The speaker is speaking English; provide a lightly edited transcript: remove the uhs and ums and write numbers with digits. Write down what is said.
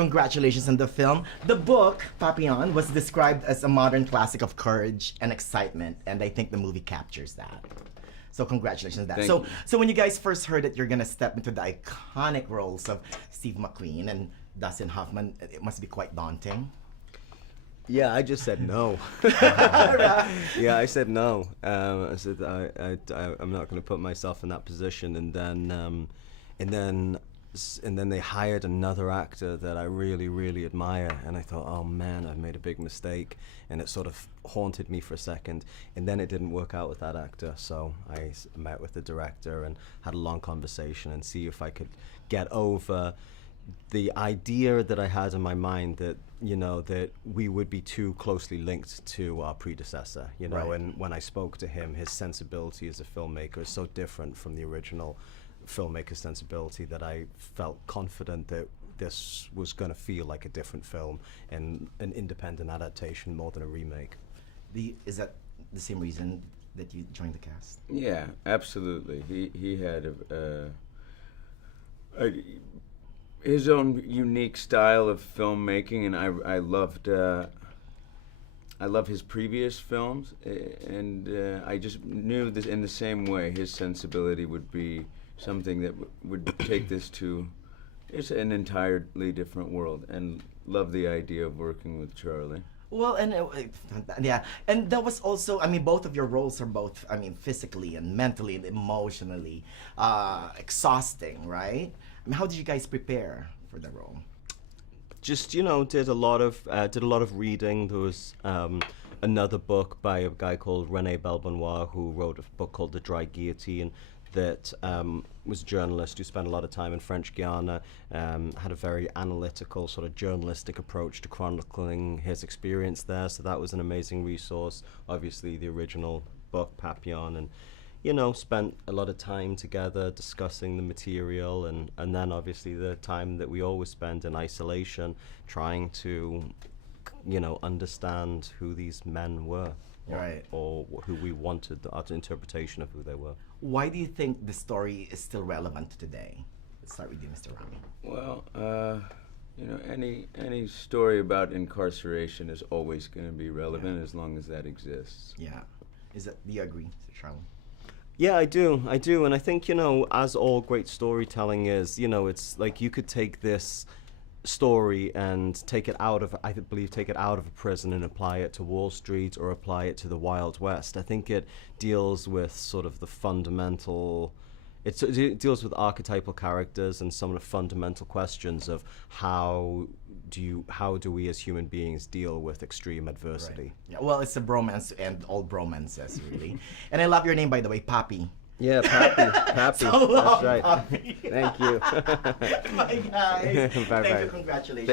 Congratulations on the film. The book, Papillon, was described as a modern classic of courage and excitement, and I think the movie captures that. So congratulations on that. Thank So, you. so when you guys first heard that you're gonna step into the iconic roles of Steve McQueen and Dustin Hoffman, it must be quite daunting. Yeah, I just said no. Yeah, I said no. I said I'm not going to put myself in that position, and then they hired another actor that I really, really admire, and I thought, oh man, I've made a big mistake, and it sort of haunted me for a second, and then it didn't work out with that actor, so I met with the director and had a long conversation and see if I could get over the idea that I had in my mind that, you know, that we would be too closely linked to our predecessor, you know, Right. and when I spoke to him, his sensibility as a filmmaker is so different from the original filmmaker's sensibility that I felt confident that this was going to feel like a different film and an independent adaptation more than a remake. Is that the same reason that you joined the cast? Yeah, absolutely. He had his own unique style of filmmaking, and I love his previous films, and I just knew that in the same way his sensibility would be something that would take this to it's an entirely different world, and love the idea of working with Charlie. Well, and yeah, and that was also, I mean, both of your roles are both, I mean, physically and mentally and emotionally exhausting, right? I mean, how did you guys prepare for the role? Just, you know, did a lot of reading. There was another book by a guy called René Belbenoit who wrote a book called The Dry Guillotine that was a journalist who spent a lot of time in French Guiana, had a very analytical sort of journalistic approach to chronicling his experience there, so that was an amazing resource. Obviously the original book, Papillon, and you know, spent a lot of time together discussing the material, and then obviously the time that we always spend in isolation trying to, you know, understand who these men were. Right. Or who we wanted, our interpretation of who they were. Why do you think the story is still relevant today? Let's start with you, Mr. Rami. Well, you know, any story about incarceration is always going to be relevant as long as that exists. Yeah. Do you agree, Mr. Charlie? Yeah, I do, and I think, you know, as all great storytelling is, you know, it's like you could take this story and take it out of a prison and apply it to Wall Street or apply it to the Wild West. I think it deals with sort of the fundamental, it deals with archetypal characters and some of the fundamental questions of how do we as human beings deal with extreme adversity. Right. Yeah, well, it's a bromance to end all bromances, really. And I love your name, by the way, Papi. Yeah, Pappy. So long, That's right. Papi. Thank you. My guy. Bye-bye. Thank you, congratulations.